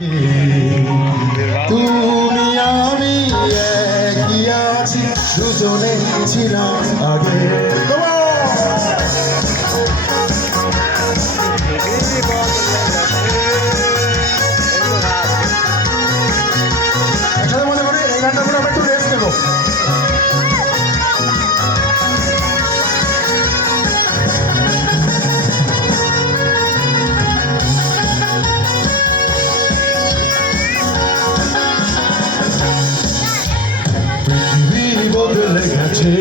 তুমি আমি একই আছি, দুজনে ছিলাম আগে। একসাথে মনে করি এই গানটা করে আমরা একটু রেস্ট নেবো। বদলে গেছে,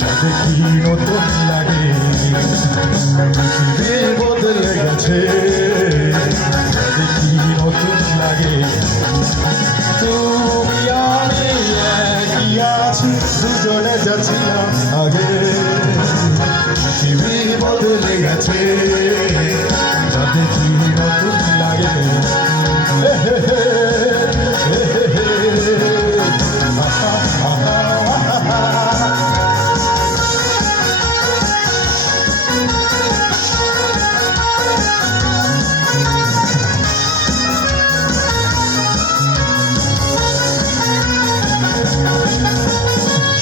যাতে কি নতুন লাগে। পৃথিবী বদলে গেছে, যাতে কি নতুন লাগে। তুমি আমি একই আছি, দুজনে যাচ্ছিলাম আগে। পৃথিবী বদলে গেছে, যাতে কি নতুন লাগে।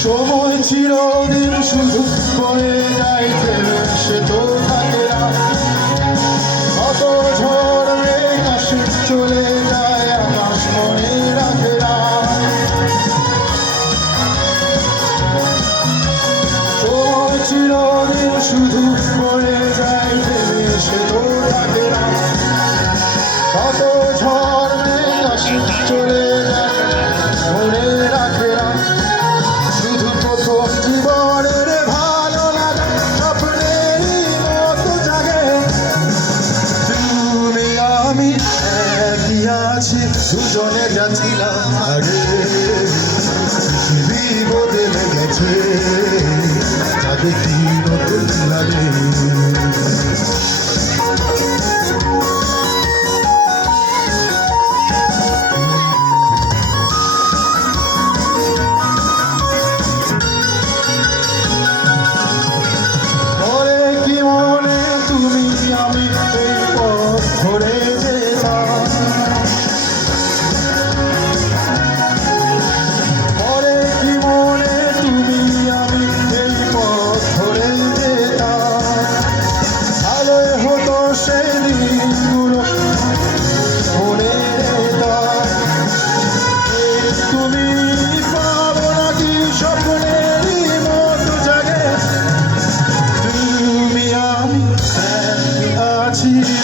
সময় চিরদিন শুধু বয়ে যায়, সে তো থাকে না। কত ঝড় মেঘ আসে, চলে যায়, আকাশ মনে রাখে না। সময় চিরদিন শুধু বয়ে যায়, সে তো থাকে না। কত ঝড় মেঘ আসে, চলে যায়, মনে রাখে না। শুধু প্রথম জীবনের ভালো লাগা স্বপ্নেরই মতো জাগে। তুমি আমি একই আছি, দুজনে যাচ্ছিলাম আগে। পৃথিবী বদলে গেছে, যাতে কি নতুন লাগে।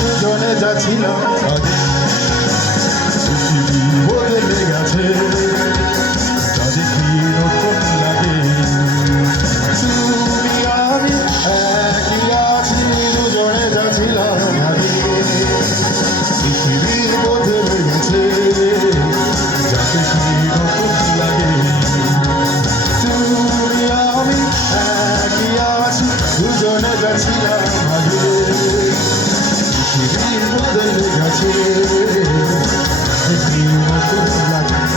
দুজনে যাচ্ছিলাম আগে। পৃথিবী বদলে গেছে, যাতে কি নতুন লাগে। তুমি আমি একই আছি, দুজনে যাচ্ছিলাম আগে। পৃথিবী বদলে গেছে, যাতে কি নতুন লাগে। তুমি আমি একই আছি, দুজনে যাচ্ছিলাম আগে। পৃথিবী বদলে গেছে, নতুন লাগে।